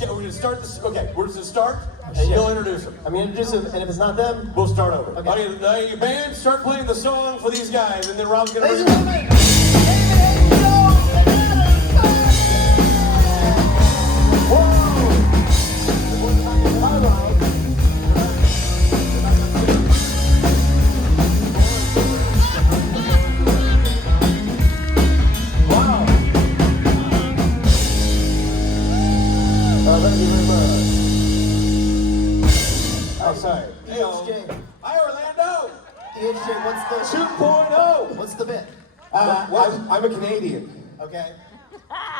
we're gonna start this. Okay, we're gonna start, and you'll introduce them. I'm gonna introduce them, and if it's not them, We'll start over. Okay. Okay, now you band, start playing the song for these guys, and then Rob's gonna. ladies and gentlemen, thank you very much. Oh, sorry. Hey, EHJ. hi, Orlando. EHJ, what's the 2.0. What's the bit? I'm a Canadian. Okay.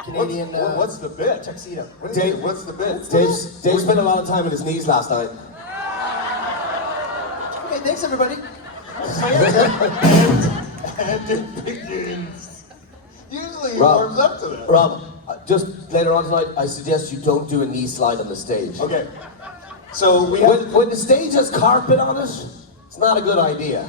Canadian. What's the bit? Tuxedo. Dave, what's the bit? Dave spent a lot of time on his knees last night. Okay, thanks everybody. And it begins. Usually he Rob. warms up to that. Rob, just later on tonight, I suggest you don't do a knee slide on the stage. Okay. So we have. When the stage has carpet on it, it's not a good idea.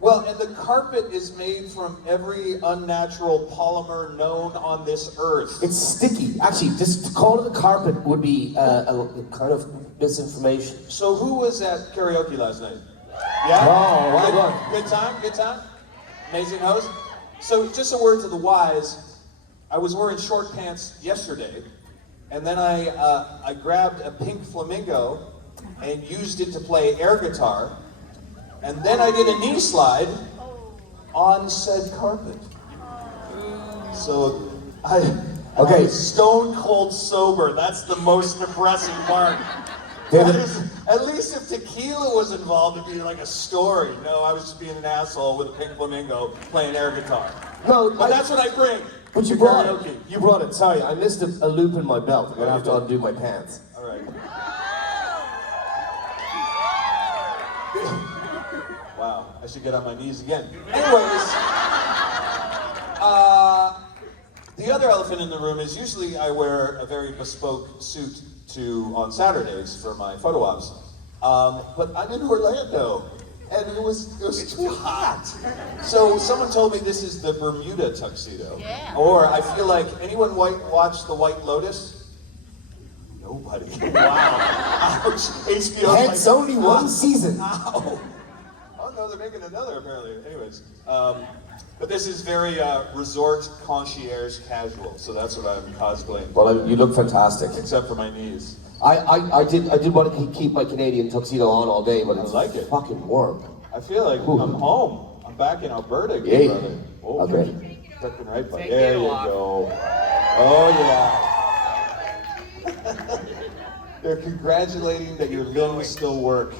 Well, and the carpet is made from every unnatural polymer known on this earth. It's sticky. Actually, just to call it a carpet would be a kind of misinformation. So who was at karaoke last night? Yeah? Oh, well done. Good time? Good time? Amazing host? So just a word to the wise, I was wearing short pants yesterday, and then I grabbed a pink flamingo and used it to play air guitar, and then I did a knee slide on said carpet. So I was stone cold sober. That's the most depressing part. At least if tequila was involved, it'd be like a story. No, I was just being an asshole with a pink flamingo playing air guitar. No, But that's what I bring. But you to brought karaoke. it. You brought it. Sorry, I missed a loop in my belt. I'm gonna have to undo my pants. All right. Wow, I should get on my knees again. Anyways, the other elephant in the room is usually I wear a very bespoke suit on Saturdays for my photo ops. But I'm in Orlando, and it was too hot. So someone told me this is the Bermuda tuxedo. Yeah. Or I feel like anyone watch The White Lotus? Nobody. Wow. Ouch. HBO. It's only one season. Ow. Oh no, they're making another apparently. Anyways, but this is very resort concierge casual, so that's what I'm cosplaying. Well, you look fantastic. Except for my knees. I did want to keep my Canadian tuxedo on all day, but it's like it. fucking warm. I feel like Ooh. I'm home. I'm back in Alberta again, Yay. brother. Oh, Okay. Tucking right by. Take There it you off. go. Oh yeah. They're congratulating that your limbs still work.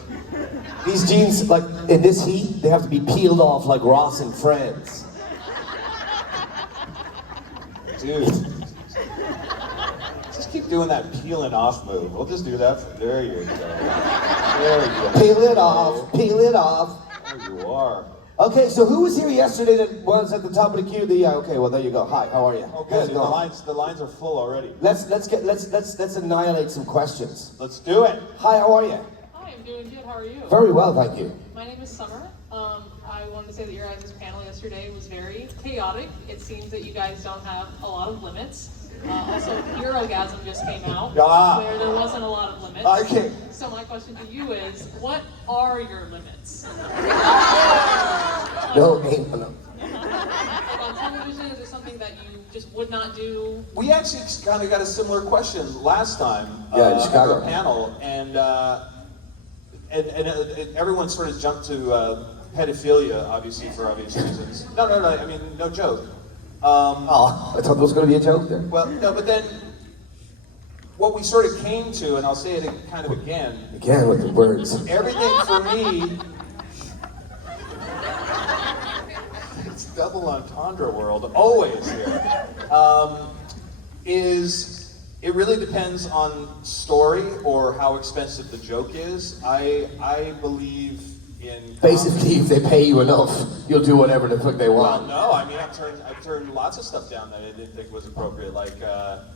These jeans, like in this heat, they have to be peeled off like Ross and Friends. Dude. Just keep doing that peeling off move. We'll just do that. There you go. There you go. Peel it off, peel it off. There you are. Okay, so who was here yesterday that was at the top of the queue? Okay, well there you go. Hi, how are you? Oh, How's good. it The going? lines are full already. Let's annihilate some questions. Let's do it. Hi, how are you? Hi, I'm doing good. How are you? Very well, thank you. My name is Summer. I wanted to say that your guys' panel yesterday was very chaotic. It seems that you guys don't have a lot of limits. Also, Herogasm just came out, where there wasn't a lot of limits. Okay. So my question to you is, what are your limits? No, ain't no. Like on television, is there something that you just would not do? We actually kind of got a similar question last time Yeah, in at Chicago. our panel, and everyone sort of jumped to pedophilia, obviously for obvious reasons. No. I mean, no joke. Oh, I thought there was going to be a joke there. Well, no, but then what we sort of came to, and I'll say it kind of again. Again with the words. Everything for me. It's double entendre world, always here. Is it really depends on story or how expensive the joke is. I believe in Basically, if they pay you enough, you'll do whatever the fuck they well, want. no, I mean I've turned lots of stuff down that I didn't think was appropriate. Like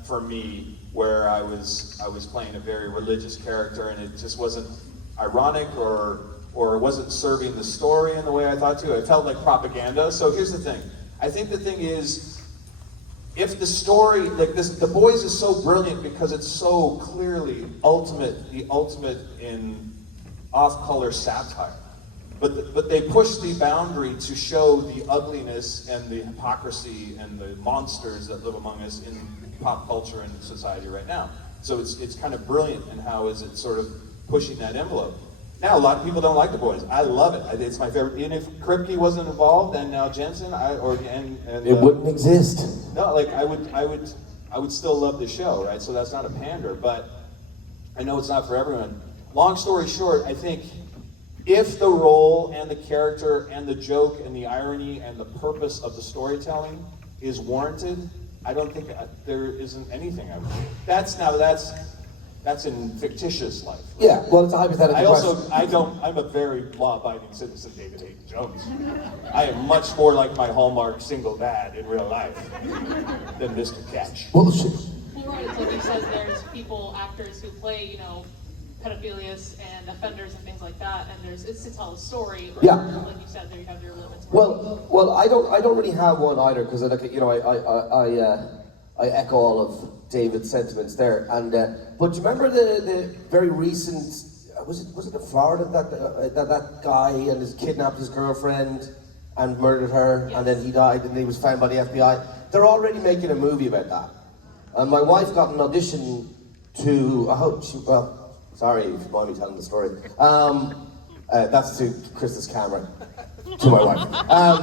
for me, where I was playing a very religious character, and it just wasn't ironic or wasn't serving the story in the way I thought to. It felt like propaganda. So here's the thing. I think the thing is, if the story, like this, The Boys is so brilliant because it's so clearly the ultimate in off-color satire. But they push the boundary to show the ugliness and the hypocrisy and the monsters that live among us in pop culture and society right now. So it's kind of brilliant in how is it sort of pushing that envelope. Now, a lot of people don't like The Boys. I love it. It's my favorite. Even if Kripke wasn't involved, and now Jensen, It wouldn't exist. No, like I would still love the show, right? So that's not a pander, but I know it's not for everyone. Long story short, I think if the role and the character and the joke and the irony and the purpose of the storytelling is warranted, I don't think there isn't anything I would do. That's in fictitious life. Yeah, well, it's a hypothetical question. I'm a very law-abiding citizen, David Haydn-Jones. I am much more like my Hallmark single dad in real life than Mr. Catch. Bullshit. Well, right, it's like you said, there's actors who play, pedophilias and offenders and things like that, and it's to tell a story. But Yeah. like you said, there you have your limits. Well, I don't really have one either because I echo all of David's sentiments there. And but do you remember the very recent? Was it in Florida that guy and his kidnapped his girlfriend and murdered her, and then he died, and he was found by the FBI. They're already making a movie about that. And my wife got an audition to. Sorry if you mind me telling the story. That's to Chris's camera. To my wife.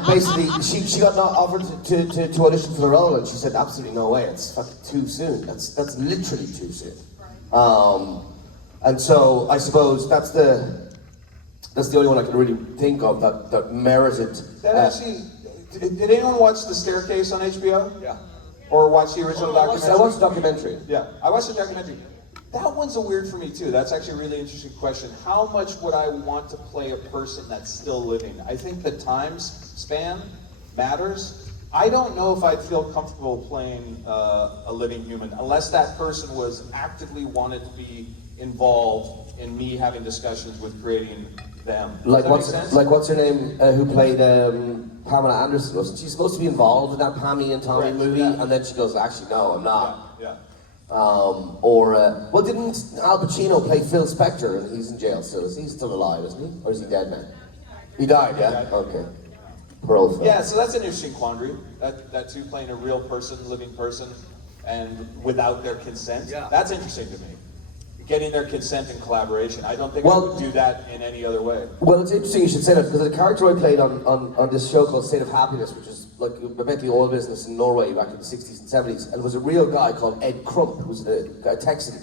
Basically, she got offered to audition for the role, and she said, absolutely no way, it's fucking too soon. That's literally too soon. And so I suppose that's the only one I can really think of that merited. Did anyone watch The Staircase on HBO? Yeah. Or watch the original documentary? I watched the documentary. Yeah, I watched the documentary. That one's a weird for me too. That's actually a really interesting question. How much would I want to play a person that's still living? I think the time span matters. I don't know if I'd feel comfortable playing a living human unless that person was actively wanted to be involved in me having discussions with creating them. Like what's her name who played Pamela Anderson? Wasn't she supposed to be involved in that Pammy and Tommy movie? Yeah. And then she goes, actually no, I'm not. Yeah. Didn't Al Pacino play Phil Spector and he's in jail still? Is he still alive, isn't he? Or is he dead now? He died, yeah? Okay. Poor old Phil. Yeah, so that's an interesting quandary. That too, playing a real person, living person, and without their consent. Yeah. That's interesting to me. Getting their consent and collaboration. I don't think I would do that in any other way. Well, it's interesting you should say that because the character I played on this show called State of Happiness, which is like about the oil business in Norway back in the 60s and 70s, and it was a real guy called Ed Crump, who was a Texan.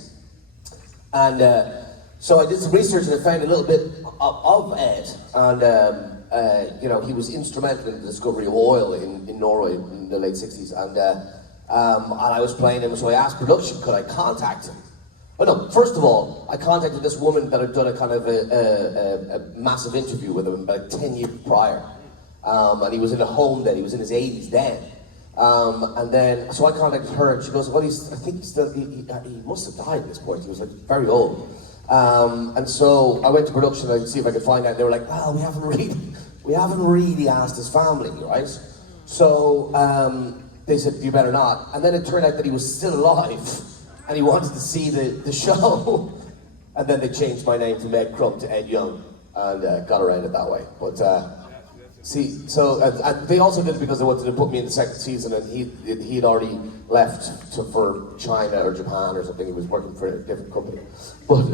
And so I did some research and I found a little bit of Ed, and he was instrumental in the discovery of oil in Norway in the late 60s, and I was playing him, so I asked production, could I contact him? Oh no, first of all, I contacted this woman that had done a kind of a massive interview with him about 10 years prior. And he was in a home then, he was in his 80s then. And then, so I contacted her and she goes, well, I think he must have died at this point, he was like very old. And so I went to production to see if I could find out. They were like, well, we haven't really asked his family, right? So they said, you better not. And then it turned out that he was still alive. And he wanted to see the show. And then they changed my name from Ed Crump to Ed Young and got around it that way. But and they also did it because they wanted to put me in the second season, and he'd already left for China or Japan or something. He was working for a different company. But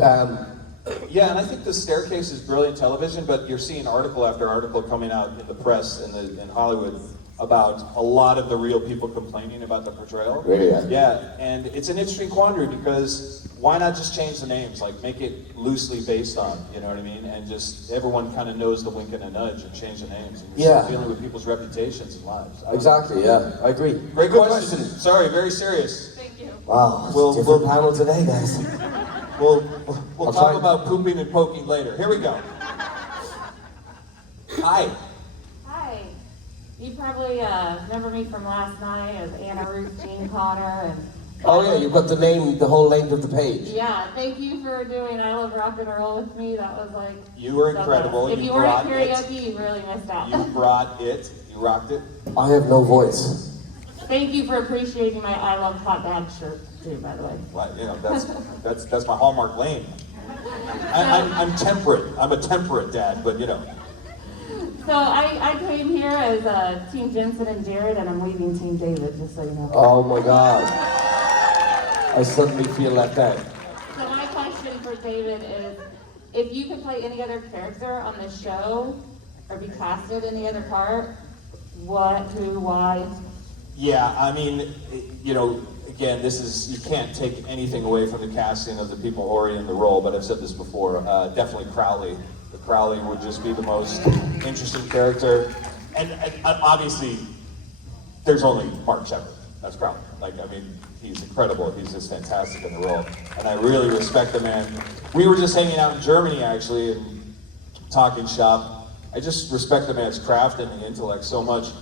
yeah, and I think The Staircase is brilliant television, but you're seeing article after article coming out in the press in Hollywood about a lot of the real people complaining about the portrayal. Really? Yeah, and it's an interesting quandary because why not just change the names, like make it loosely based on, you know what I mean? And just everyone kind of knows the wink and a nudge and change the names. And you're still dealing with people's reputations and lives. Exactly, yeah, I agree. Great question. Sorry, very serious. Thank you. Wow, different panel today, guys. We'll talk about pooping and poking later. Here we go. Hi. Hi. You probably remember me from last night as Anna Ruth Jean Potter and. Oh yeah, you've got the name, the whole length of the page. Yeah, thank you for doing I Love Rock and Roll with me. That was like. You were incredible. If you weren't at karaoke, you really missed out. You brought it. You rocked it. I have no voice. Thank you for appreciating my I Love Hot Dad shirt too, by the way. Well, you know, that's my hallmark lane. I'm temperate. I'm a temperate dad, but you know. So I came here as Team Jensen and Jared, and I'm leaving Team David, just so you know. Oh my God. I suddenly feel left out. So my question for David is, if you could play any other character on this show, or be casted in any other part, what, who, why? Yeah, I mean, you know, again, you can't take anything away from the casting of the people already in the role, but I've said this before, definitely Crowley. The Crowley would just be the most interesting character. And obviously, there's only Mark Shepard. That's Crowley. Like, I mean, he's incredible. He's just fantastic in the role. And I really respect the man. We were just hanging out in Germany, actually, and talking shop. I just respect the man's craft and the intellect so much.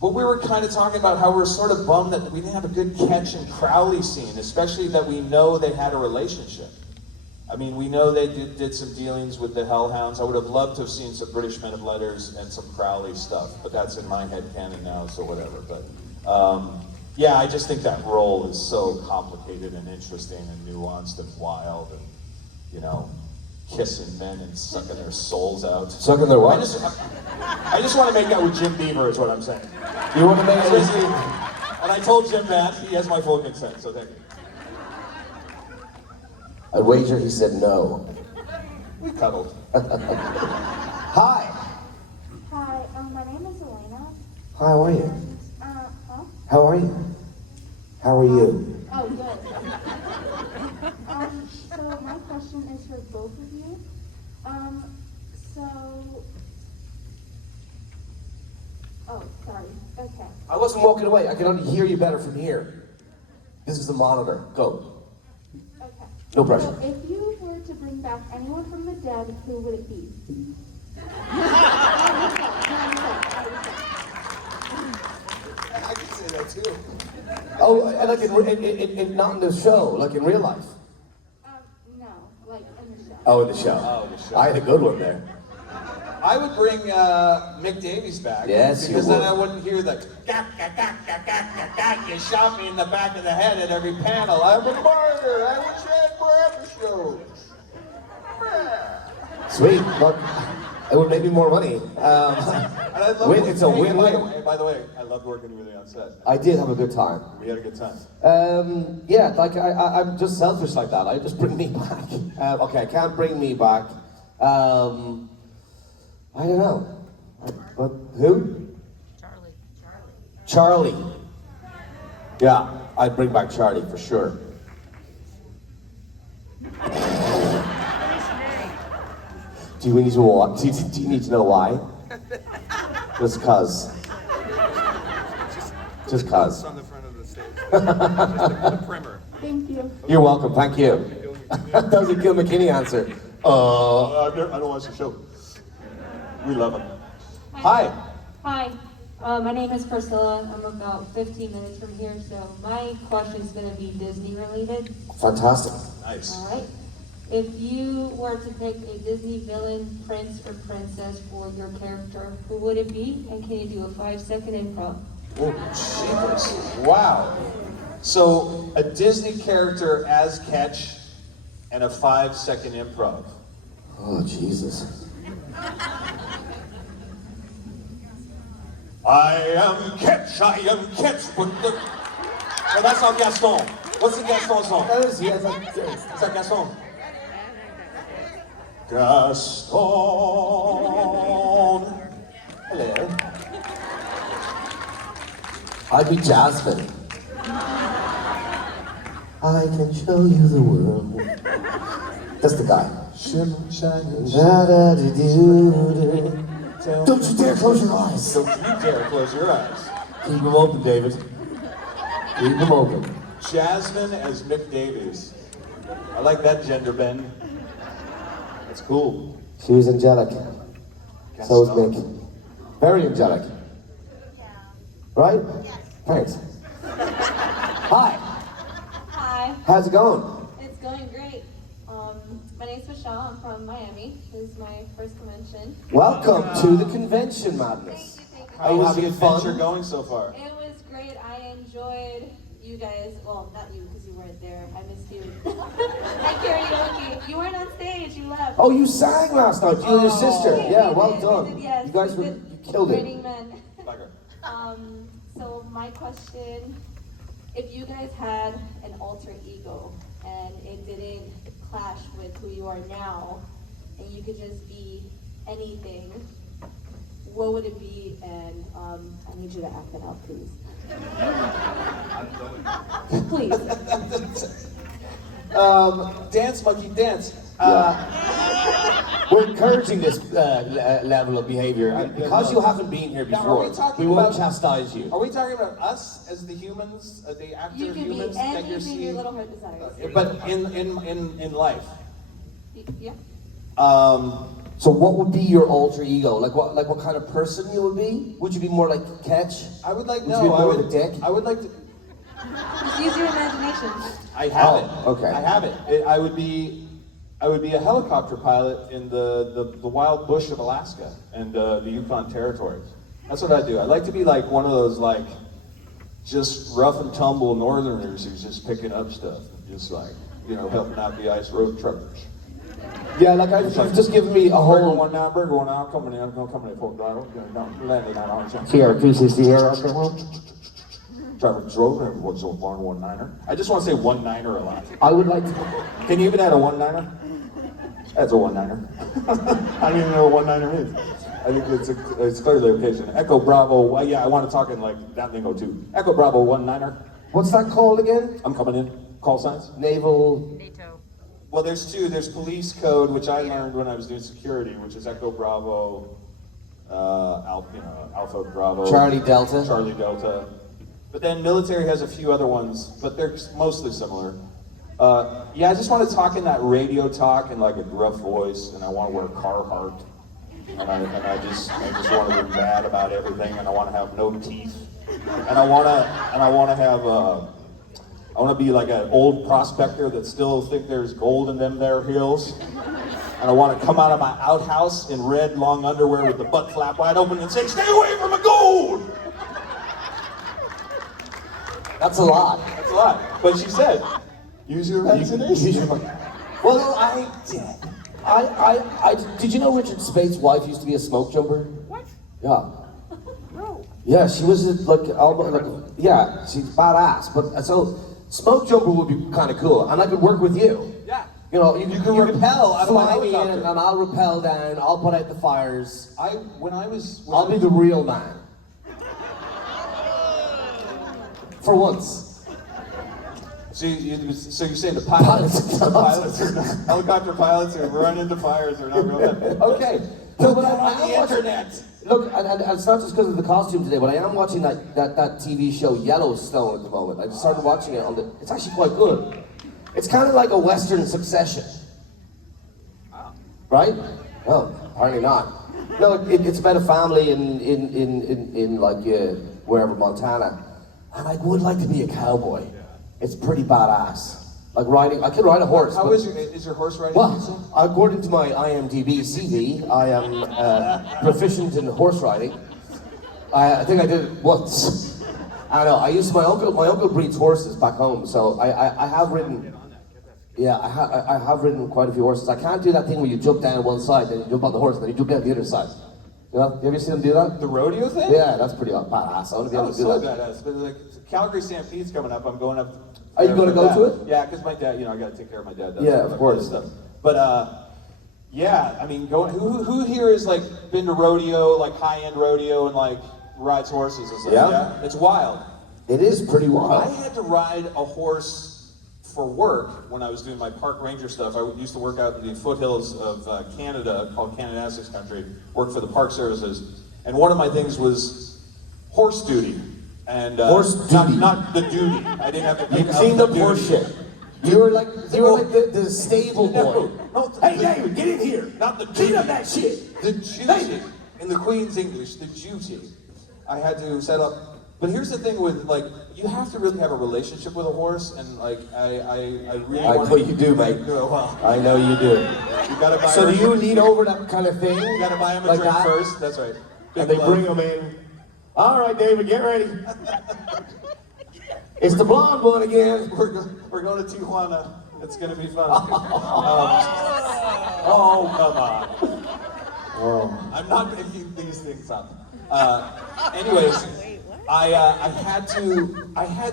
But we were kind of talking about how we're sort of bummed that we didn't have a good Ketch and Crowley scene, especially that we know they had a relationship. I mean, we know they did some dealings with the Hellhounds. I would have loved to have seen some British Men of Letters and some Crowley stuff, but that's in my head canon now, so whatever. But yeah, I just think that role is so complicated and interesting and nuanced and wild and, you know, kissing men and sucking their souls out. Sucking their what? I just want to make out with Jim Beaver is what I'm saying. You want to make it? And I told Jim that. He has my full consent, so thank you. I'd wager he said no. We cuddled. Hi. Hi, my name is Elena. Hi, how are you? Huh? How are you? How are you? Oh, good. So my question is for both of you. Oh, sorry. Okay. I wasn't walking away. I can only hear you better from here. This is the monitor. Go. Okay. No pressure. So if you were to bring back anyone from the dead, who would it be? I can say that too. Oh, and like in not in the show, like in real life. No, like in the show. Oh, in the show. Oh, the show. I had a good one there. I would bring Mick Davies back. Yes, you because would. then I wouldn't hear the gak, gak, gak, gak, gak, gak, gak. You shot me in the back of the head at every panel. I'm a martyr. I wish I had more episodes. Sweet. Look, it would make me more money. And I love It's a win-win. By the way, I loved working with you on set. I did have a good time. We had a good time. Yeah, like I'm just selfish like that. I just bring me back. Okay, I can't bring me back. I don't know. But who? Charlie. Yeah, I'd bring back Charlie for sure. Do you need to what? Do you need to know why? Just cause. Just cause. On the front of the stage. Just the primer. Thank you. You're welcome. Thank you. That was a Gil McKinney answer. I don't watch the show. We love him. Hi. Hi, my name is Priscilla. I'm about 15 minutes from here, so my question is going to be Disney related. Fantastic. Nice. All right. If you were to pick a Disney villain, prince or princess for your character, who would it be? And can you do a 5-second improv? Oh, jeepers. Wow. So, a Disney character as Ketch and a 5-second improv. Oh, Jesus. I am Ketch, but the... No, that's not Gaston. What's the Gaston song? That is, yes, Is that Gaston? Gaston. Hello. I'd be Jasmine. I can show you the world. That's the guy. Da-da-dee-doo-doo. Don't you dare close your eyes. Don't you dare close your eyes. Keep them open, David. Keep them open. Jasmine as Mick Davies. I like that gender bend. That's cool. She was angelic. So is Mick. Very angelic. Right? Yes. Thanks. Hi. Hi, How's it going? it's going great. My name's Michelle. I'm from Miami. This is my first convention. Welcome to the convention madness. Thank you. How was the having fun? adventure going so far? It was great. I enjoyed you guys. Well, not you because you weren't there. I missed you. At karaoke. You weren't on stage. You left. Oh, you sang last night, you and your sister. Yeah, we well did, done. we did, yes, You guys we were, did. you killed it. Burning Men. Like her. So my question, if you guys had an alter ego and it didn't clash with who you are now, and you could just be anything, what would it be? And I need you to act it out, please. Please. Dance, monkey, dance. We're encouraging this level of behavior. And because you haven't been here Now, are before, we talking we won't about- chastise you. Are we talking about us as the humans, the actor You can be humans that you're anything seeing? your little heart desires. But in life. Yeah. So what would be your alter ego? Like what kind of person you would be? Would you be more like Ketch? I would like Would you be no. I more would. of a dick? I would like to. Just use your imagination. I have Oh, it. okay. I have it. I would be a helicopter pilot in the wild bush of Alaska and the Yukon territories. That's what I do. I'd like to be like one of those like just rough and tumble northerners who's just picking up stuff, just like helping out the ice road truckers. Yeah, like you've just given me a Burger whole... one now, burger one out, coming in Fort Drive, landing on our side. TR260 here, okay, well. Travis drove and what's a one-niner. I just want to say one-niner a lot. I would like to... Can you even add a one-niner? That's a one-niner. I don't even know what one-niner means. I think it's clearly occasion. Echo Bravo, well, yeah, I want to talk in like that lingo too. Echo Bravo, one-niner. What's that called again? I'm coming in. Call signs? Naval... Well, there's two. There's police code, which I learned when I was doing security, which is Echo Bravo, Alpha Bravo. Charlie Delta. Charlie Delta. But then military has a few other ones, but they're mostly similar. Yeah, I just want to talk in that radio talk in like a gruff voice, and I want to wear Carhartt, and I just want to be mad about everything, and I want to have no teeth, and I want to have I want to be like an old prospector that still think there's gold in them there hills, and I want to come out of my outhouse in red long underwear with the butt flap wide open and say, "Stay away from the gold." That's a lot. That's a lot. But she said, use your imagination. Well, no, did you know Richard Spate's wife used to be a smoke jumper? What? Yeah. Yeah, she was yeah, she's badass. But so smoke jumper would be kind of cool, and I could work with you. Yeah. You know, you can rappel out of a fly me in, helicopter. and I'll rappel down. I'll put out the fires. When I'll be the real man. For once. So you're saying the pilots, helicopter pilots who run into fires are not real men. Okay. No, Put but that I on the am watching- internet. Look, and it's not just because of the costume today, but I am watching that TV show Yellowstone at the moment. I just started watching it it's actually quite good. It's kind of like a Western Succession. Right? No, apparently not. No, it's about a family in like wherever, Montana. And I would like to be a cowboy. It's pretty badass. Like riding, I could ride a horse. How is your horse riding? Well, according to my IMDb CV, I am proficient in horse riding. I think I did it once. I know. I used my uncle breeds horses back home, so I have ridden. Yeah, I have ridden quite a few horses. I can't do that thing where you jump down one side, then you jump on the horse, then you jump down the other side. You know, you ever seen them do that? The rodeo thing? Yeah, that's pretty badass. I want to be able to do so that. badass. But like Calgary Stampede's coming up. I'm going up. Are you going to go to it? Yeah, because my dad. I got to take care of my dad. Yeah, of course. Stuff. But yeah, I mean, who here has like been to rodeo, like high-end rodeo, and like rides horses and stuff? Yeah. It's wild. It is pretty I wild. had to ride a horse for work when I was doing my park ranger stuff. I used to work out in the foothills of Canada, called Canadastics country, worked for the park services, and one of my things was horse duty. And Horse duty. Not the duty. I didn't have to pick You up cleaned the up horse duty. shit. You were like the stable boy. No, Hey, David, get in here. not the Clean duty. up that shit. The duty. In the Queen's English, the duty. I had to set up. But here's the thing with like, you have to really have a relationship with a horse, and like I really. I wanna- know you do, mate. No, well, I know you do. you gotta buy. So her- do you lean over that kind of thing? You gotta buy him a like drink that? first. That's right. And Big they glove. bring them in. All right, David, get ready. It's the blonde one again. We're going to Tijuana. It's going to be fun. Oh, come on. Oh, I'm not making these things up. Anyways, I had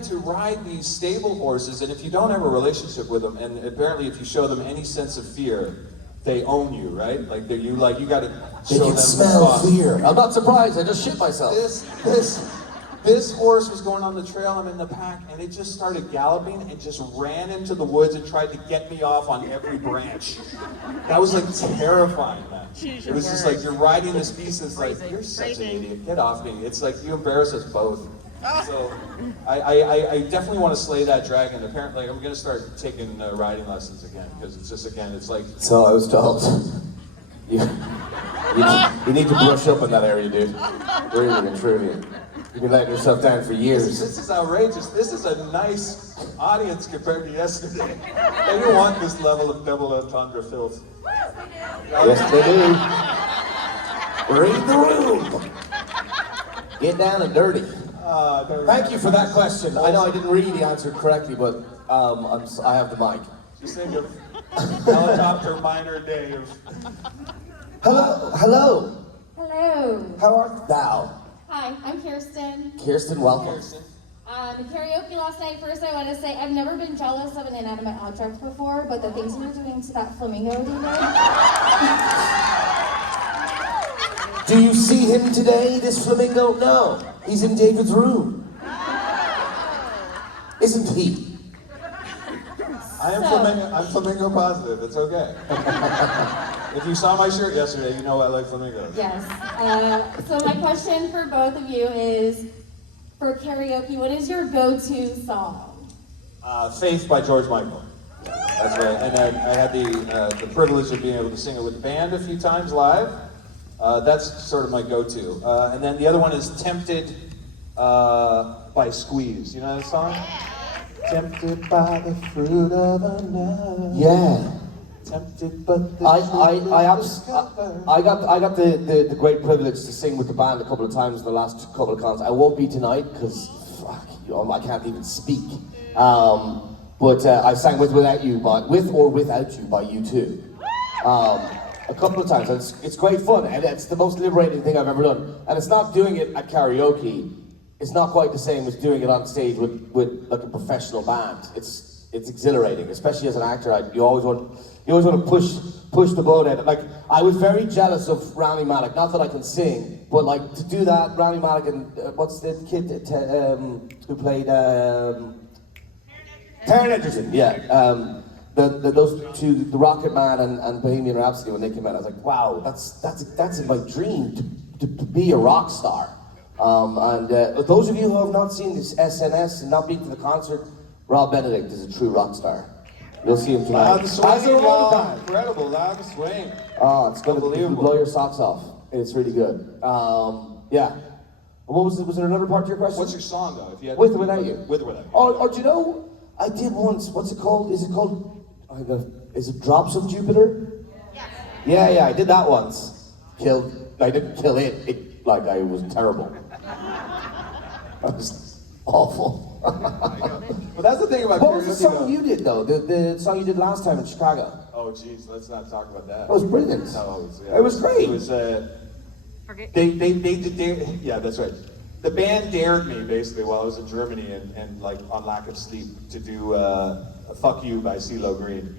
to ride these stable horses, and if you don't have a relationship with them, and apparently if you show them any sense of fear, they own you, right? Like you got to show They them. can smell the fear. I'm not surprised. I just shit myself. This horse was going on the trail. I'm in the pack, and it just started galloping and just ran into the woods and tried to get me off on every branch. That was like terrifying, man. It was just like you're riding this beast. It's like you're such an idiot. Get off me. It's like you embarrass us both. So I definitely want to slay that dragon. Apparently, I'm going to start taking riding lessons again because it's just it's like. So I was told. You need to brush up in that area, dude. Really and truly. You've been letting yourself down for years. This is outrageous. This is a nice audience compared to yesterday. They don't want this level of double entendre filth. Yes, they do. Read the room. Get down and dirty. Thank you for that question. I know I didn't read the answer correctly, but I have the mic. Just think of helicopter minor day of. Hello. Hello. How art thou? Hi, I'm Kirsten. Kirsten, welcome. Karaoke last night. First, I want to say I've never been jealous of an inanimate object before, but the things you were doing to that flamingo, David. Do you see him today, this flamingo? No. He's in David's room. Isn't he? I'm flamingo positive. It's okay. If you saw my shirt yesterday, you know I like flamingos. Yes. So my question for both of you is, for karaoke, what is your go-to song? Faith by George Michael. That's right. And I had the privilege of being able to sing it with the band a few times live. That's sort of my go-to. And then the other one is Tempted by Squeeze. You know that song? Tempted by the fruit of a nut. Yeah. Tempted, but the I got the great privilege to sing with the band a couple of times in the last couple of concerts. I won't be tonight because I can't even speak. But I sang with or without you by U2. A couple of times. And it's great fun, and it's the most liberating thing I've ever done. And it's not doing it at karaoke. It's not quite the same as doing it on stage with like a professional band. It's exhilarating, especially as an actor. You always want to push the boat out. Like I was very jealous of Rami Malek. Not that I can sing, but like to do that, Rami Malek and what's the kid who played Taron Egerton? Yeah. Those two, the Rocket Man and Bohemian Rhapsody, when they came out, I was like, wow, that's in my dream to be a rock star. And those of you who have not seen this SNS and not been to the concert, Rob Benedict is a true rock star. You'll see him tonight. Loud swing, incredible, loud swing. Oh, it's going to blow your socks off. It's really good. Yeah. What was it? Was there another part to your question? What's your song though? If you had With or Without You. With or Without You. Oh, do you know? I did once. What's it called? Is it called? Is it Drops of Jupiter? Yeah. Yeah, I did that once. I didn't kill it. I was terrible. That was awful. But that's the thing about what was the karaoke, song you did though? The song you did last time in Chicago? Oh geez, let's not talk about that. It was brilliant. No, it was great. It was they yeah, that's right. The band dared me basically while I was in Germany and like on lack of sleep to do Fuck You by CeeLo Green.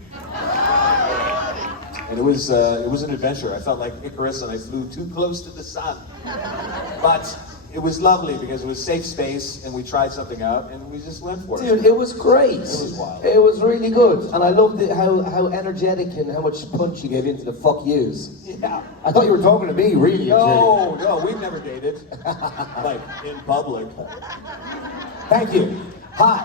And it was an adventure. I felt like Icarus and I flew too close to the sun. But it was lovely because it was safe space and we tried something out and we just went for it. Dude, it was great. It was wild. It was really good. And I loved how energetic and how much punch you gave into the fuck yous. Yeah. I thought you were talking to me, really. No, we've never dated. Like, in public. Thank you. Hi.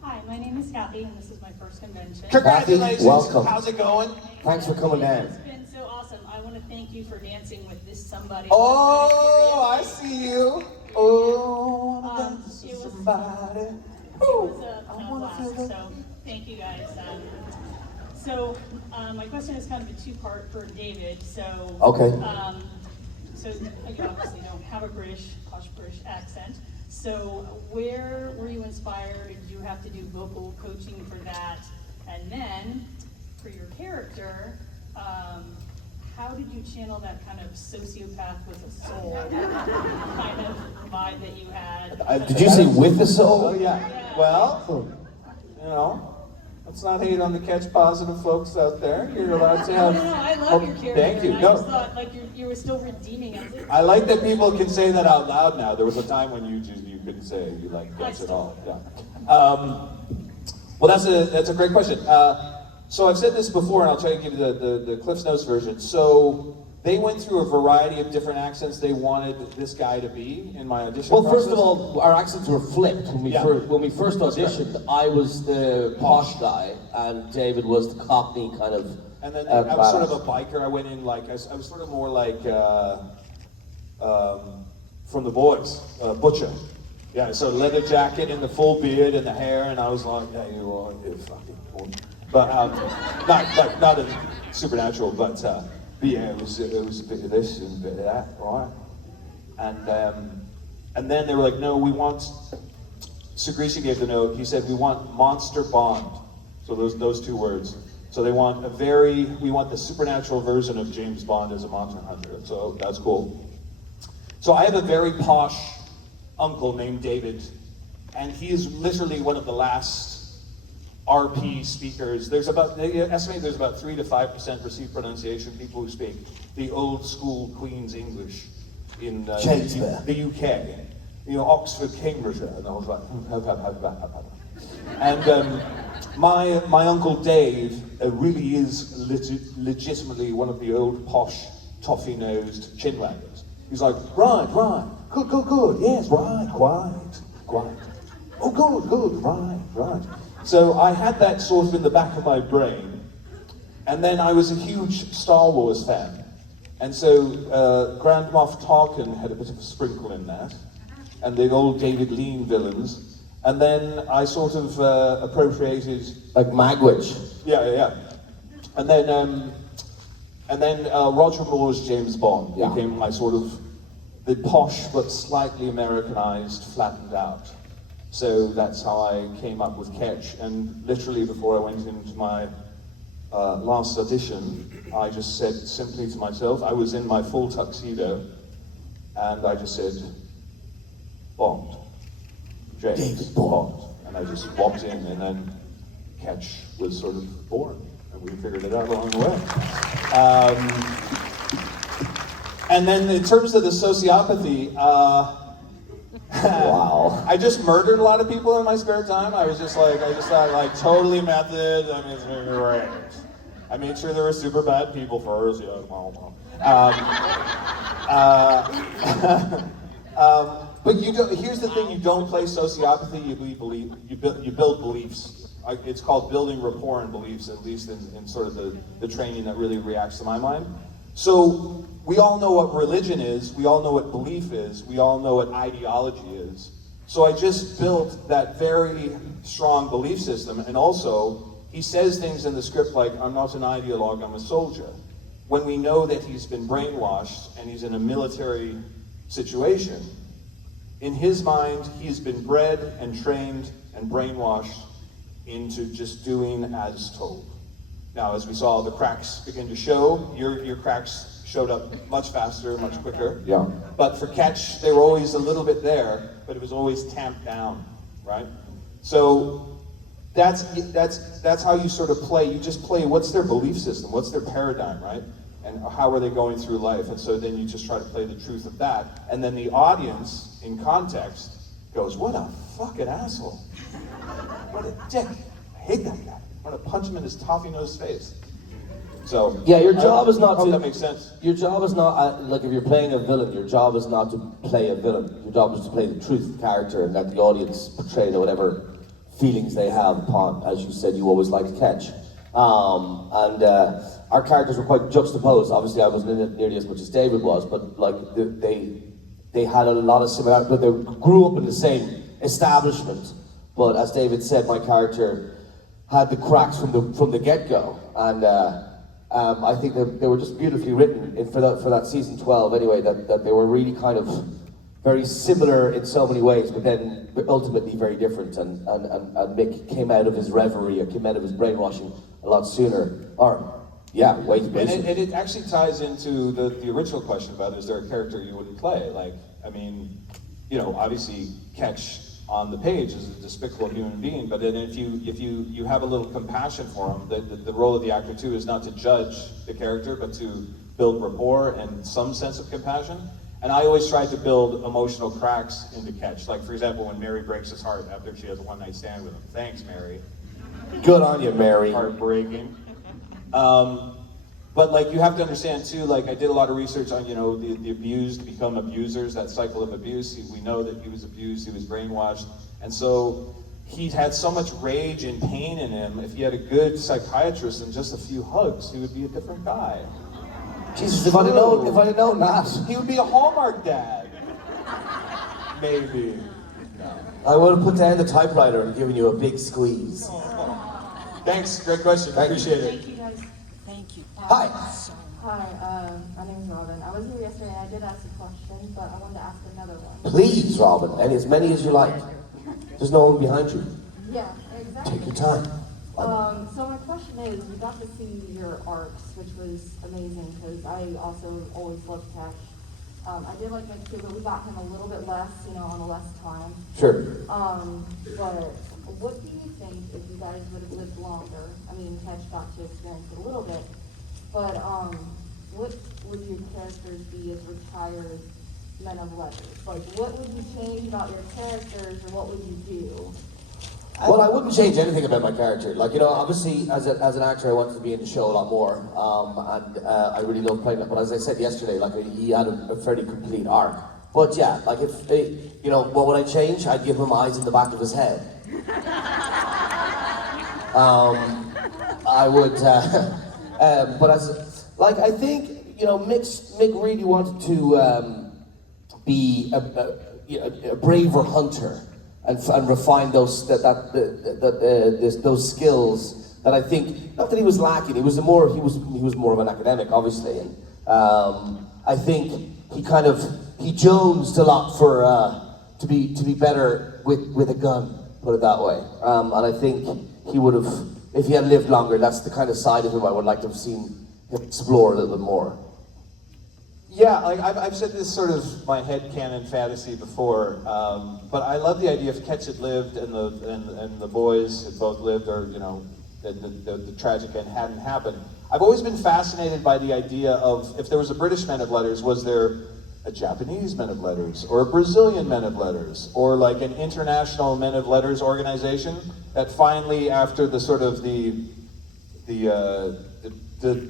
Hi, my name is Kathy, and this is my first convention. Congratulations. Welcome. How's it going? Thanks for coming down. It's been so awesome. I want to thank you for dancing with this somebody. Oh, I see you. Oh, It was somebody. a blast, so thank you guys. My question is kind of a two-part for David. Okay. So you obviously don't have a posh British accent. So where were you inspired? Did you have to do vocal coaching for that? And then, for your character, how did you channel that kind of sociopath with a soul kind of vibe that you had? Did you say with a soul? Oh yeah. Well, you know, let's not hate on the catch positive folks out there. You're allowed to have. No, I love your character. Thank you. I No. just thought like you were still redeeming it. I like that people can say that out loud now. There was a time when you couldn't say you like guts at all. Yeah. Well, that's a great question. So I've said this before, and I'll try to give you the Cliff's Notes version. So they went through a variety of different accents they wanted this guy to be in my audition Well, process. first of all, our accents were flipped. When we first auditioned, I was the posh guy, and David was the Cockney kind of. And then I was sort of a biker. I went in like, I was sort of more like from the boys, Butcher. Yeah, so leather jacket and the full beard and the hair, and I was like, yeah, you fucking cool. But not a supernatural, but yeah, it was a bit of this and a bit of that, right? And then they were like, no, we want. Sagrishi gave the note. He said, we want Monster Bond. So those two words. So we want the supernatural version of James Bond as a monster hunter. So that's cool. So I have a very posh uncle named David, and he is literally one of the last RP speakers. They estimate there's about 3 to 5% received pronunciation people who speak the old school Queen's English in the UK. You know, Oxford, Cambridge, and I was like, and my Uncle Dave really is legitimately one of the old posh, toffee-nosed chinwaggers. He's like, right, good, yes, right, quite. Oh, good, right. So I had that sort of in the back of my brain, and then I was a huge Star Wars fan, and so Grand Moff Tarkin had a bit of a sprinkle in that, and the old David Lean villains, and then I sort of appropriated like Magwitch. Yeah. And then Roger Moore's James Bond became my sort of the posh but slightly Americanized, flattened out. So that's how I came up with Ketch. And literally before I went into my last audition, I just said simply to myself, I was in my full tuxedo, and I just said, Bond. James Bond. And I just walked in, and then Ketch was sort of born. And we figured it out along the way. And then in terms of the sociopathy, wow. I just murdered a lot of people in my spare time. I thought like totally method. I mean, it's gonna be great. I made sure there were super bad people first. Yeah, well. But here's the thing: you don't play sociopathy. You build beliefs. It's called building rapport and beliefs, at least in sort of the training that really reacts to my mind. So we all know what religion is, we all know what belief is, we all know what ideology is. So I just built that very strong belief system, and also he says things in the script like, I'm not an ideologue, I'm a soldier. When we know that he's been brainwashed and he's in a military situation, in his mind, he's been bred and trained and brainwashed into just doing as told. Now, as we saw the cracks begin to show, your cracks showed up much faster, much quicker. Yeah. But for Ketch, they were always a little bit there, but it was always tamped down, right? So that's how you sort of play. You just play what's their belief system, what's their paradigm, right? And how are they going through life? And so then you just try to play the truth of that. And then the audience, in context, goes, what a fucking asshole. What a dick. I hate that guy. I want to punch him in his toffee-nosed face. So yeah, your job is not to. That makes sense. Your job is not like if you're playing a villain. Your job is not to play a villain. Your job is to play the truth of the character and let the audience portray whatever feelings they have upon. As you said, you always like to Catch. Our characters were quite juxtaposed. Obviously, I wasn't in it nearly as much as David was, but like they had a lot of similarities. But they grew up in the same establishment. But as David said, my character had the cracks from the get-go, and I think that they were just beautifully written for that season 12 anyway, that they were really kind of very similar in so many ways, but then ultimately very different. And Mick came out of his reverie, or came out of his brainwashing a lot sooner. Or, yeah, way too patient. And it actually ties into the original question about, is there a character you wouldn't play? Like, I mean, you know, obviously Ketch on the page is a despicable human being, but then if you have a little compassion for him, the role of the actor too is not to judge the character, but to build rapport and some sense of compassion. And I always try to build emotional cracks into Ketch. Like, for example, when Mary breaks his heart after she has a one-night stand with him. Thanks, Mary. Good on you, Mary. Heartbreaking. But like, you have to understand too, like, I did a lot of research on, you know, the abused become abusers, that cycle of abuse. We know that he was abused, he was brainwashed. And so he had so much rage and pain in him. If he had a good psychiatrist and just a few hugs, he would be a different guy. Jesus, if I'd have known that. He would be a Hallmark dad. Maybe. No. I would have put down the typewriter and given you a big squeeze. Thanks, great question. Appreciate it. Thank you guys. Thank you. Hi. Hi, my name's Robin. I was here yesterday and I did ask a question, but I wanted to ask another one. Please, Robin, and as many as you like. There's no one behind you. Yeah, exactly. Take your time. So my question is, we got to see your arcs, which was amazing because I also always loved Cash. I did like Mick too, but we got him a little bit less, you know, on a less time. Sure. But what do you think if you guys would have lived longer? I mean, Cash got to experience it a little bit, but what would your characters be as retired men of letters? Like, what would you change about your characters, or what would you do? Well, I wouldn't change anything about my character. Like, you know, obviously, as an actor, I wanted to be in the show a lot more, and I really loved playing it. But as I said yesterday, like, he had a fairly complete arc. But yeah, like, if they, you know, what would I change? I'd give him eyes in the back of his head. I would, but as, like, I think, you know, Mick really wanted to be a braver hunter. And refine those those skills that I think, not that he was lacking. He was more of an academic, obviously, and I think he jonesed a lot for to be better with a gun, put it that way. And I think he would have, if he had lived longer, that's the kind of side of him I would like to have seen him explore a little bit more. Yeah, like I've said this sort of my headcanon fantasy before, but I love the idea if Ketch had lived and the boys had both lived, or, you know, the tragic end hadn't happened. I've always been fascinated by the idea of, if there was a British Men of Letters, was there a Japanese Men of Letters, or a Brazilian Men of Letters, or like an international Men of Letters organization that finally, after the sort of the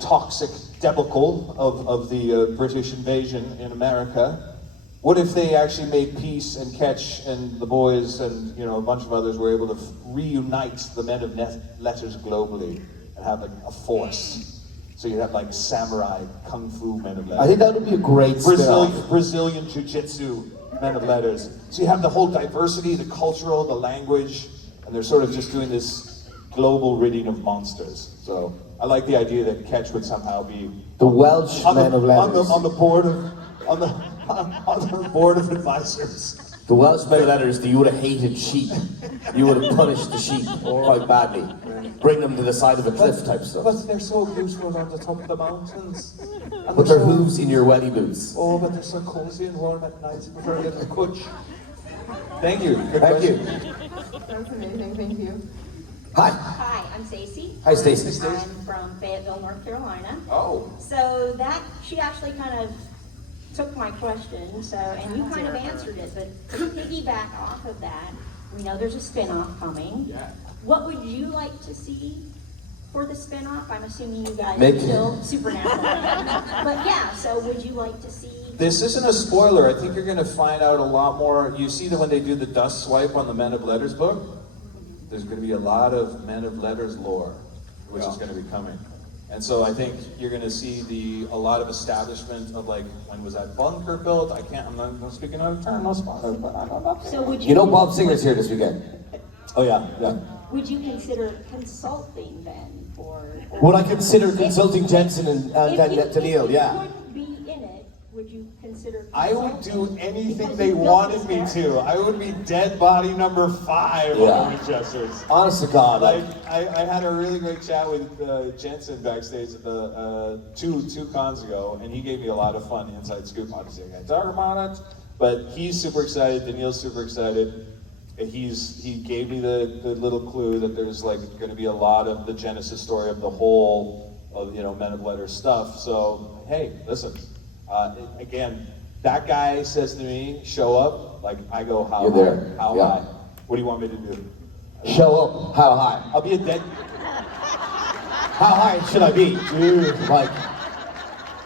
toxic debacle of the British invasion in America, what if they actually made peace, and Ketch and the boys and, you know, a bunch of others were able to reunite the Men of Letters globally and have like a force? So you'd have like samurai, kung fu Men of Letters. I think that would be a great Brazilian jiu-jitsu Men of Letters. So you have the whole diversity, the cultural, the language, and they're sort of just doing this global ridding of monsters. So I like the idea that Ketch would somehow be the Welsh Men of Letters on the board of advisors. The Welsh Men of Letters, you would have hated sheep. You would have punished the sheep quite badly. Bring them to the side of a cliff type stuff. But they're so beautiful on the top of the mountains. Put their hooves in your welly boots. Oh, but they're so cozy and warm at night. I prefer a little couch. Thank you. Thank you. That's amazing, thank you. Hi. Hi, I'm Stacy. Hi, Stacy. I'm from Fayetteville, North Carolina. Oh. So she actually kind of took my question, and you kind of answered it, but to piggyback off of that, we know there's a spin-off coming. Yeah. What would you like to see for the spin-off? I'm assuming you guys Mick. are still Supernatural. But yeah, so would you like to see? This isn't a spoiler. I think you're going to find out a lot more. You see that when they do the dust swipe on the Men of Letters book, there's going to be a lot of Men of Letters lore, which is going to be coming. And so I think you're going to see a lot of establishment of, like, when was that bunker built? I'm not speaking out of turn, no spoiler, but I don't know. So would You know Bob Singer's here this weekend. Oh yeah, yeah. Would you consider consulting then or Would I consider consulting Jensen and Daniel? If you Yeah. would be in it, would you consider I would consulting? do anything Because they you built wanted this me character. to. I would be dead body number 5 Yeah. on the Winchesters. Honest to God, Like, I had a really great chat with Jensen backstage at the two cons ago, and he gave me a lot of fun inside scoop. Obviously, I can't talk about it, but he's super excited. Danielle's super excited. And he gave me the little clue that there's like going to be a lot of the genesis story of the whole of Men of Letters stuff. So hey, listen, again, that guy says to me, "Show up." Like I go, "How You're high? there. How Yeah. high? What do you want me to do?" Show up. How high? I'll be a dead. How high should I be? Dude, like.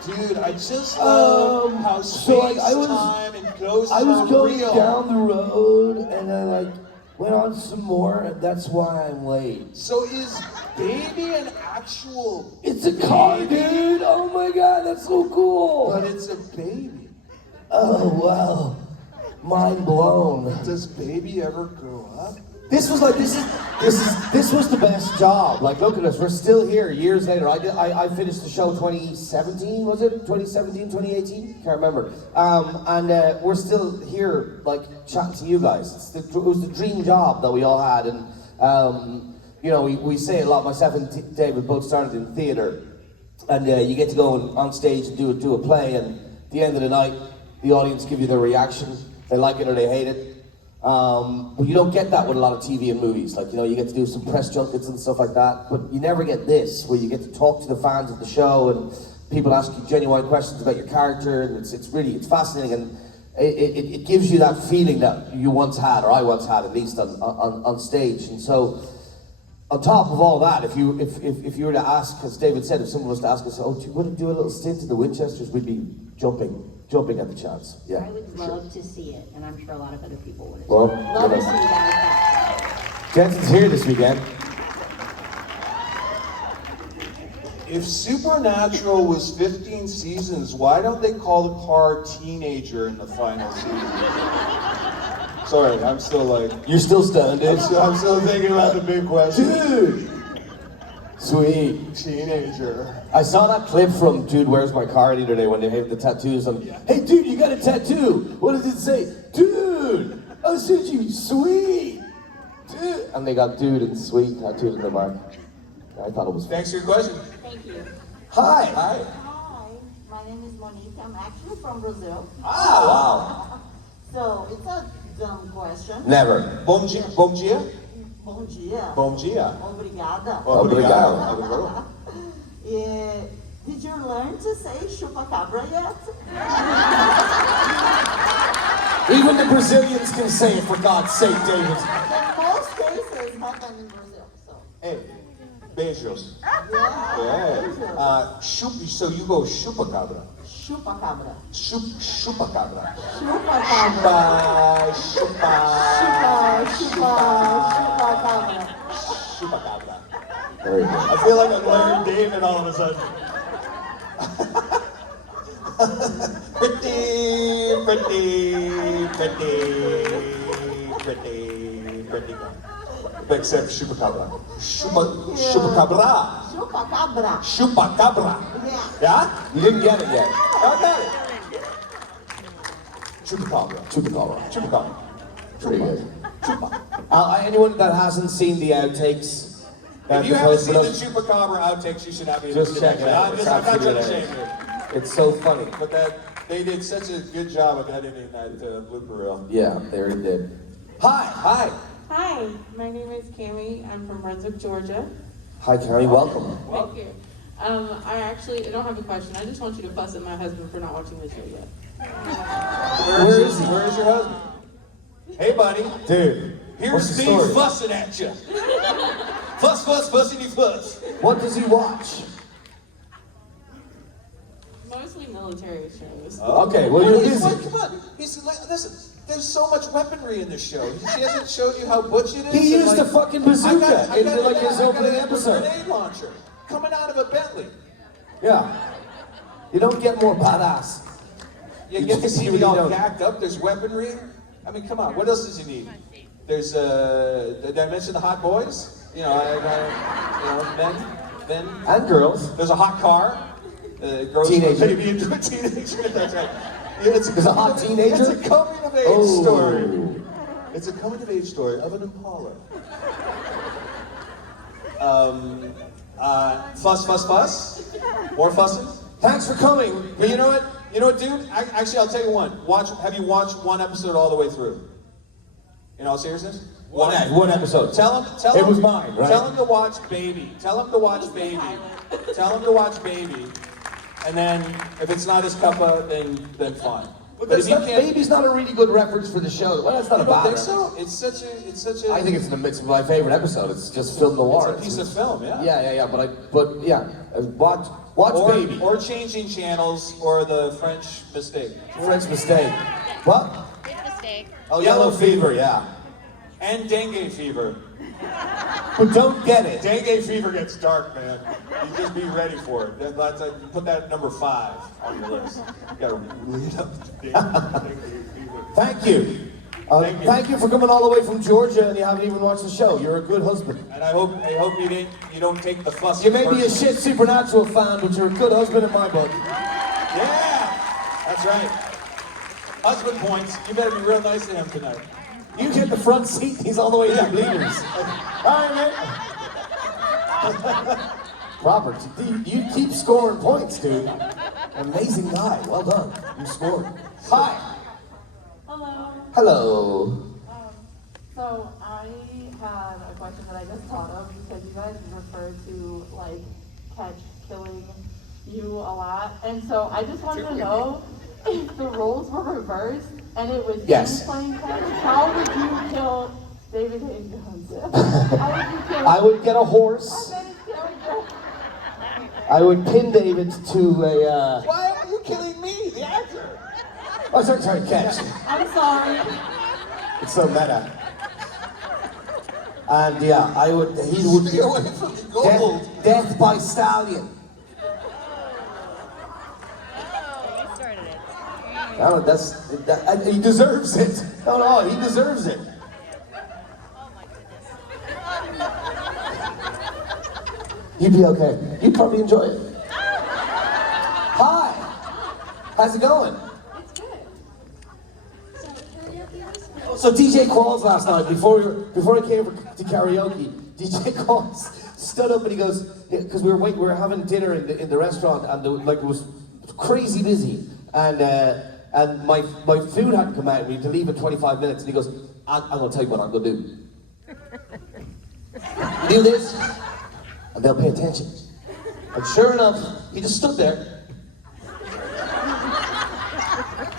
Dude, I just love how so, like, space, time, and ghosts I was are going real. down the road and I like went on some more, and that's why I'm late. So is baby an actual? It's a car, dude. Oh my God, that's so cool. But it's a baby. Oh wow, mind blown. Does baby ever grow up? This was like this was the best job. Like, look at us, we're still here years later. I finished the show 2017, was it? 2017, 2018? Can't remember. And we're still here, like chatting to you guys. It was the dream job that we all had, and we say a lot. Myself and David both started in theatre, and you get to go on stage and do a play, and at the end of the night, the audience give you their reaction. They like it or they hate it. But you don't get that with a lot of TV and movies. Like, you get to do some press junkets and stuff like that, but you never get this, where you get to talk to the fans of the show and people ask you genuine questions about your character, and it's fascinating, and it gives you that feeling that you once had, or I once had, at least on stage. And so, on top of all that, if you were to ask, as David said, if someone was to ask us, "Oh, do you want to do a little stint in the Winchesters?" We'd be jumping at the chance. Yeah. I would love to see it, and I'm sure a lot of other people would. Well, Love to see you guys back. Jensen's here this weekend. If Supernatural was 15 seasons, why don't they call the car Teenager in the final season? Sorry, I'm still like... You're still stunned, dude. I'm still thinking about the big question. Dude! Sweet. Teenager. I saw that clip from Dude, Where's My Car the other day when they have the tattoos on. Hey dude, you got a tattoo! What does it say? Dude! I'll shoot you, sweet! Dude! And they got dude and sweet tattooed in the mark. I thought it was Thanks for your question. Thank you. Hi! Hi. Hi, my name is Monique. I'm actually from Brazil. Wow! So it's a dumb question. Never. Bom dia. Bom dia. Bom dia. Bom dia. Obrigada. Obrigado. Did you learn to say chupacabra yet? Even the Brazilians can say it, for God's sake, David. In most cases happen in Brazil. So. Hey, beijos. Yeah. So you go chupacabra. Chupacabra. Chupacabra. Chupacabra. Chupacabra. Chupacabra. Very good. I feel like I'm Larry David all of a sudden. pretty. Except chupacabra. Chupacabra. Chupacabra. Chupacabra. Yeah. Yeah? You didn't get it yet. I got it. Chupacabra. Chupacabra. Chupacabra. Pretty good. Chupa. Anyone that hasn't seen the outtakes, If you haven't seen the Chupacabra outtakes, you should have just check it out. It's I'm not trying to absolutely shame hilarious. you. It's so funny. But they did such a good job of editing that blooper reel. Yeah, they really did. Hi! Hi. Hi, my name is Cami. I'm from Brunswick, Georgia. Hi, Carrie, welcome. Thank you. I don't have a question. I just want you to fuss at my husband for not watching the show yet. Where is he? Where is your husband? Hey, buddy. Dude, Here's what's the Steve story? fussing at you. Fussity fuss. What does he watch? Mostly military shows. Okay, well, you're busy. Come on. Listen, there's so much weaponry in this show. She hasn't showed you how butch it is. He and, used a fucking bazooka I in got like his opening a episode. grenade launcher coming out of a Bentley. Yeah. You don't get more badass. You You get to just see really me all don't. gacked up. There's weaponry. I mean, come on. What else does he need? There's, did I mention the hot boys? Men. then. And girls. There's a hot car. Girls Teenager. maybe into a teenager. That's right. It's There's a hot teenager? It's a coming of age story. It's a coming of age story of an Impala. Fuss. More fussing. Thanks for coming. But you know what? You know what, dude? Actually, I'll tell you one. Have you watched one episode all the way through? In all seriousness? One episode. Tell him. It was mine, right? Tell him to watch Baby. Tell him to watch Baby. Tell him to watch Baby. And then, if it's not his cuppa, then fine. But if you can't, Baby's not a really good reference for the show. Well, that's not a bad reference. so? It's such a. I think it's my favorite episode. It's just film noir. It's a piece of film, yeah. Yeah. Watch Baby. Or Changing Channels, or The French Mistake. French Mistake. What? Mistake. Oh, Yellow Fever, yeah. And Dengue Fever. But don't get it. Dengue Fever gets dark, man. You just be ready for it. Put that at number 5 on your list. You gotta lead up to Dengue Fever. Thank you. Thank you for coming all the way from Georgia and you haven't even watched the show. You're a good husband. And I hope you don't take the fuss. You may be a shit Supernatural fan, but you're a good husband in my book. Yeah, that's right. Husband points. You better be real nice to him tonight. You get the front seat, he's all the way in the bleeders. All right, man. Robert, you keep scoring points, dude. Amazing guy. Well done. You scored. Hi. Hello. Hello. So I had a question that I just thought of because you guys refer to like Catch killing you a lot, and so I just wanted to know if the roles were reversed and it was Yes. you playing Catch. How would you kill David Haydn-Jones? How would you kill him? I would get a horse. I would pin David to a. Why are you killing me, the actor? Oh, sorry, Catch. I'm sorry. It's so meta. And yeah, he would Stay away from the gold. Death by Stallion. No, he deserves it. No, he deserves it. You'd be okay. You'd probably enjoy it. Hi. How's it going? It's good. So DJ Qualls last night, before he came to karaoke, DJ Qualls stood up and he goes, because we were having dinner in the restaurant and it was crazy busy and my food hadn't come out. We had to leave in 25 minutes and he goes, I'm gonna tell you what I'm gonna do. You do this, and they'll pay attention. And sure enough, he just stood there.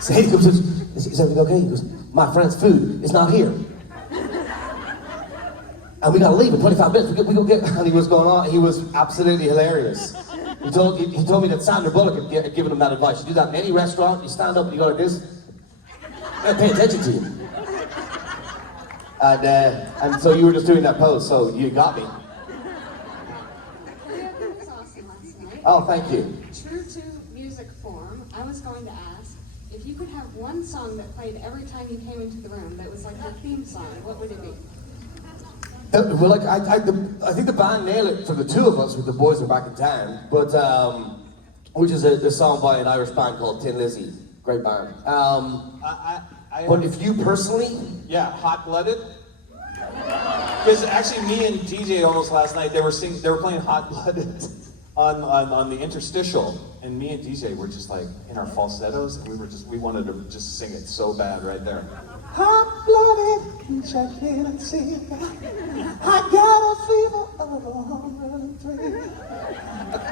So he comes, is everything okay? He goes, my friend's food is not here. And we gotta leave in 25 minutes. We go get, and he was going on, he was absolutely hilarious. He told me that Sandra Bullock had given him that advice. You do that in any restaurant, you stand up and you go like this, they'll pay attention to you. And so you were just doing that pose, so you got me. Karaoke was awesome last night. Oh, thank you. True to music form, I was going to ask, if you could have one song that played every time you came into the room that was like your theme song, what would it be? Well, like I think the band nailed it for the two of us with The Boys Are Back in Town, but which is a song by an Irish band called Tin Lizzy, great band. But if you personally, yeah, Hot Blooded. Because actually, me and DJ almost last night they were playing Hot Blooded on the interstitial, and me and DJ were just like in our falsettos, and we wanted to just sing it so bad right there. Hot blooded, can check in and see. I got a fever of 103.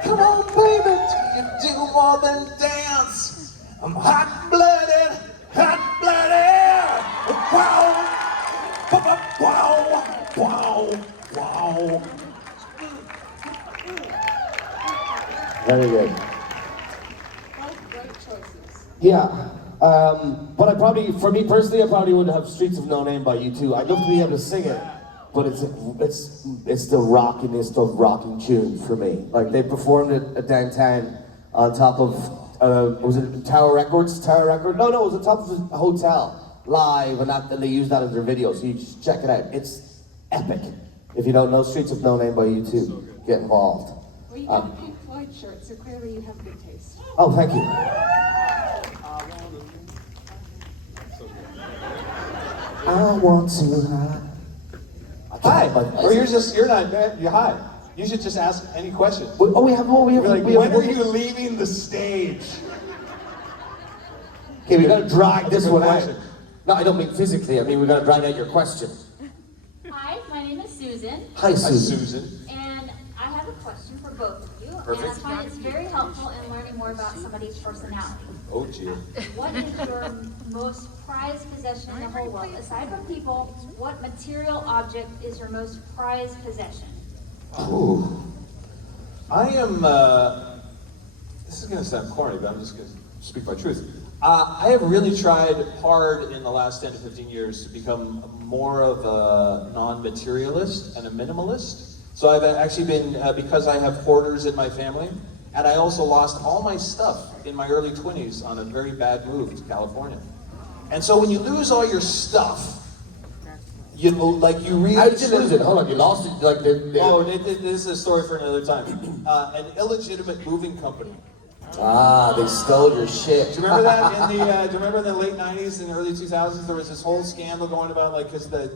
Come on, baby, do you do more than dance? I'm hot blooded, hot blooded. Wow, wow, wow, wow. very good. Both great choices. Yeah. But for me personally, I probably would have Streets of No Name by U2. I'd love to be able to sing it, but it's the rockinest of rocking tunes for me. Like they performed it at downtown on top of, was it Tower Records? Tower Record? No, it was on top of a hotel live, and they used that as their video. So you just check it out. It's epic. If you don't know Streets of No Name by U2, get involved. Well, you got a Pink Floyd shirt, so clearly you have good taste. Oh, thank you. I want to hide. Hi. Or you're not bad. You're hi. You should just ask any question. We have. When are you leaving the stage? Okay, we gotta drag this one out. question. No, I don't mean physically. I mean we gotta drag out your question. Hi, my name is Susan. Hi, Susan. Susan. And I have a question for both of you. Perfect. And I find it's very helpful in learning more about somebody's personality. Oh, gee. What is your most prized possession in the whole world? Aside from people, what material object is your most prized possession? Ooh. I am, this is gonna sound corny, but I'm just gonna speak my truth. I have really tried hard in the last 10 to 15 years to become more of a non-materialist and a minimalist. So I've actually been, because I have hoarders in my family, and I also lost all my stuff in my early 20s on a very bad move to California. And so when you lose all your stuff, you know, like you really... How did you lose it? Hold on, you lost it? Like Oh, this is a story for another time. An illegitimate moving company. Ah, they stole your shit. Do you remember that in the? Do you remember in the late '90s and early 2000s? There was this whole scandal going about, like, because the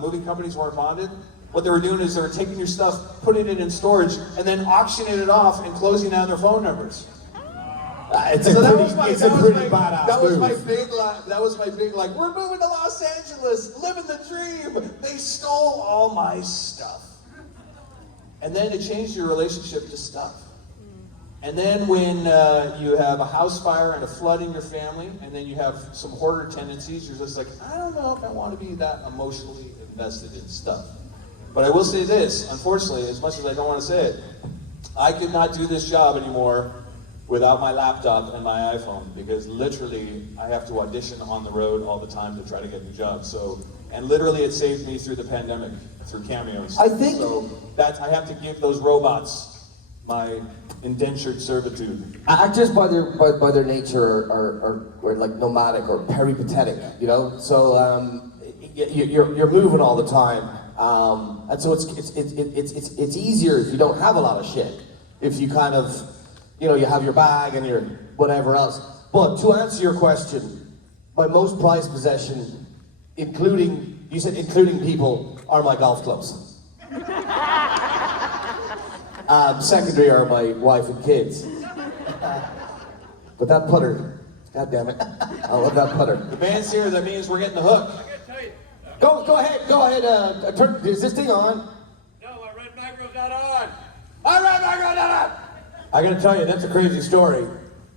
moving companies weren't bonded. What they were doing is they were taking your stuff, putting it in storage, and then auctioning it off and closing down their phone numbers. It's a pretty badass That was move. my big like, we're moving to Los Angeles, living the dream. They stole all my stuff. And then it changed your relationship to stuff. And then when you have a house fire and a flood in your family, and then you have some hoarder tendencies, you're just like, I don't know if I want to be that emotionally invested in stuff. But I will say this, unfortunately, as much as I don't want to say it, I could not do this job anymore without my laptop and my iPhone, because literally I have to audition on the road all the time to try to get new jobs. So, and literally it saved me through the pandemic, through cameos. I think so. I have to give those robots my indentured servitude. Actors by their nature are like nomadic or peripatetic, you know. So you're moving all the time, and so it's easier if you don't have a lot of shit. If you kind of, you know, you have your bag and your whatever else. But to answer your question, my most prized possession, including people, are my golf clubs. Secondary are my wife and kids. But that putter, god damn it, I love that putter. The band's here, that means we're getting the hook. Go ahead, turn, is this thing on? No, my red micro's not on. All right, not on. I gotta tell you, that's a crazy story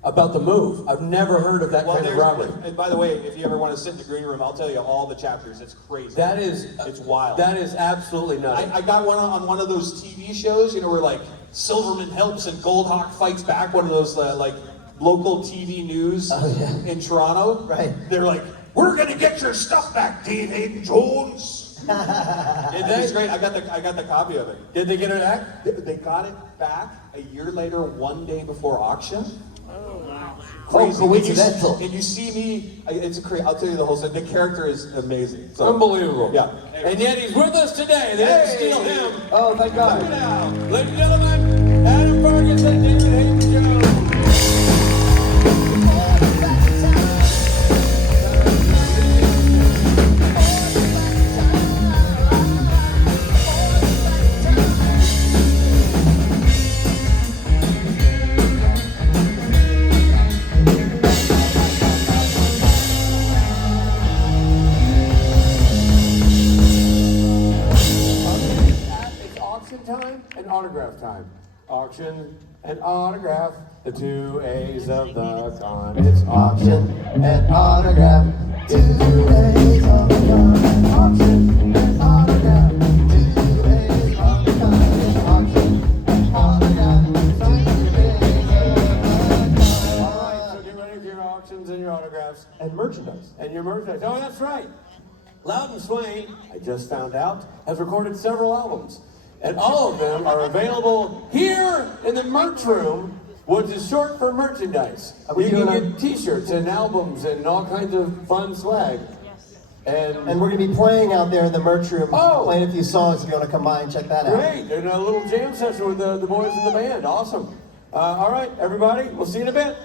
about the move. I've never heard of that kind of robbery. And by the way, if you ever want to sit in the green room, I'll tell you all the chapters. It's crazy. It's wild. That is absolutely nuts. I got one on one of those TV shows, you know, where like Silverman helps and Goldhawk fights back. One of those like local TV news in Toronto. Right. They're like, "We're gonna get your stuff back, Dave Haydn-Jones." It's great. I got the copy of it. Did they get it back? They got it back a year later, one day before auction. Oh, Crazy. coincidental. And you see me, it's crazy. I'll tell you the whole thing. The character is amazing. So, Unbelievable. Yeah. And yet he's with us today. They didn't steal him. Oh, thank God. Look now. Ladies and gentlemen, Adam Fergus and David Haydn-Jones. Time and autograph time. Auction and autograph, the two A's of the con. It's auction and autograph, two A's of the con. Auction and autograph, two A's of the con. Auction and autograph, two A's of the con. All right, so get ready for your auctions and your autographs and merchandise. And your merchandise. Oh, that's right. Loudon Swain, I just found out, has recorded several albums. And all of them are available here in the merch room, which is short for merchandise. You can get t-shirts and albums and all kinds of fun swag. And we're going to be playing out there in the merch room, Oh. playing a few songs. If you want to come by and check that out. great, and a little jam session with the boys in the band. Awesome. All right, everybody, we'll see you in a bit.